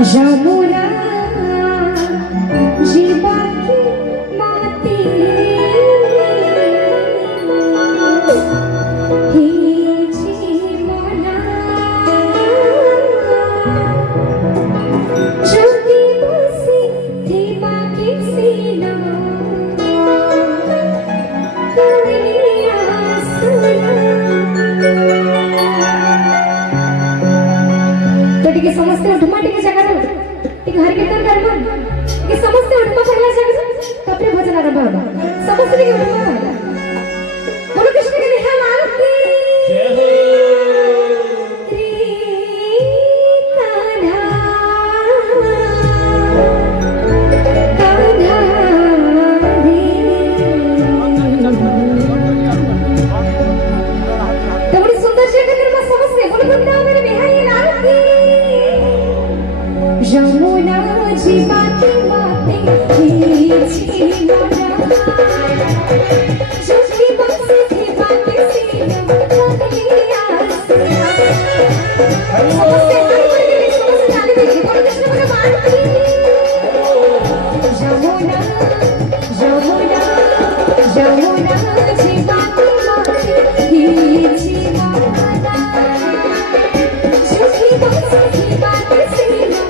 যমুনা জীবাকে মাতে হে জীবনা যদি বসে জীবাকে সিনা तो ठीक है समझते हो धुमा ठीक है जगह ठीक हर कीर्तन करना कि समझते हो धुमा पहला जगह तब फिर भजन आरंभ होगा समझते नहीं धुमा पहला बोलो कृष्ण के निहाल लाल की जय हो যমুনা জীবাকে মাতে হেছি মনা যদি বসে জীবাকে সিনা লাগলিয়া সমস্তে গালি দেখি বলো কৃষ্ণ ভগবান কি যমুনা যমুনা যমুনা জীবাকে মাতে হেছি মনা যদি বসে জীবাকে সিনা